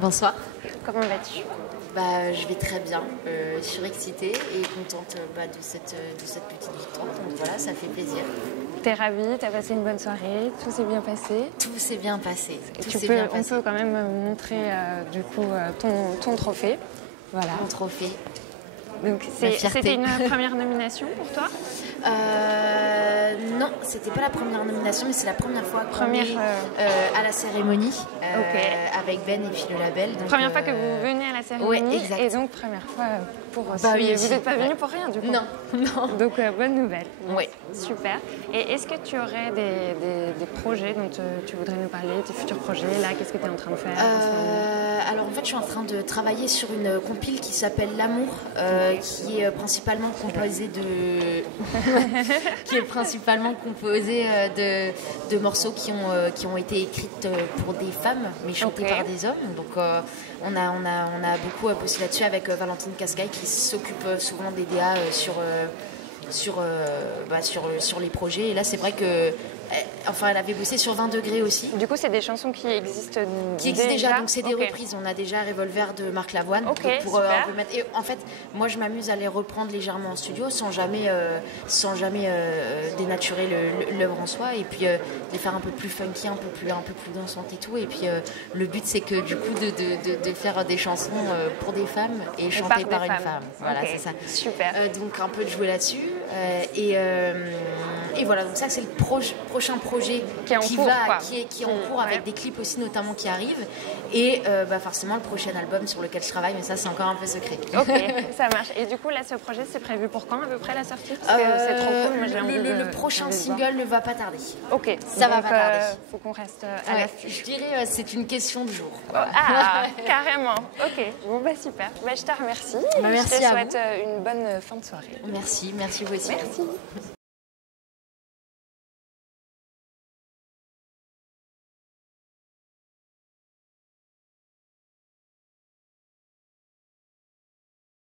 Bonsoir. Comment vas-tu? Je vais très bien, surexcitée et contente de cette petite victoire. Donc voilà, ça fait plaisir. T'es ravie, t'as passé une bonne soirée, tout s'est bien passé? Tout s'est bien passé. On peut quand même montrer ton trophée. Voilà. Mon trophée. Donc c'était une première nomination pour toi? Non, c'était pas la première nomination, mais c'est la première fois qu'on est à la cérémonie avec Ben et puis le label. Donc, première fois que vous venez à la cérémonie, exact. Et donc première fois pour oui, vous n'êtes pas venu pour rien du coup? Non, non. Donc bonne nouvelle. Oui. Super. Et est-ce que tu aurais des projets dont tu voudrais nous parler, tes futurs projets là? Qu'est-ce que tu es en train de faire Alors en fait, je suis en train de travailler sur une compile qui s'appelle L'amour, qui est principalement composée de morceaux qui ont été écrits pour des femmes, mais chantés par des hommes. Donc on a beaucoup bossé là-dessus avec Valentine Cascaille qui s'occupe souvent des DA sur les projets. Et là, c'est vrai que elle avait bossé sur 20 degrés aussi. Du coup, c'est des chansons qui existent déjà. Donc c'est des reprises. On a déjà Revolver de Marc Lavoine pour un peu mettre. Et en fait, moi, je m'amuse à les reprendre légèrement en studio sans jamais dénaturer l'œuvre en soi, et puis les faire un peu plus funky, un peu plus dansantes et tout. Et puis le but, c'est que du coup de faire des chansons pour des femmes et chantées par une femme. Voilà, c'est ça. Super. Donc un peu de jouer là-dessus. Et voilà, donc ça c'est le prochain projet qui est en cours, avec des clips aussi notamment qui arrivent, et forcément le prochain album sur lequel je travaille, mais ça c'est encore un peu secret. Ok, ça marche. Et du coup là, ce projet c'est prévu pour quand à peu près la sortie? Parce que c'est trop cool. Moi, j'ai envie le prochain single ne va pas tarder. Ok, ça va pas tarder. Faut qu'on reste à l'affût. Je dirais c'est une question de jour. Ah, carrément. Ok, bon super. Je te remercie. Merci je te à souhaite une bonne fin de soirée. Merci vous aussi. Merci.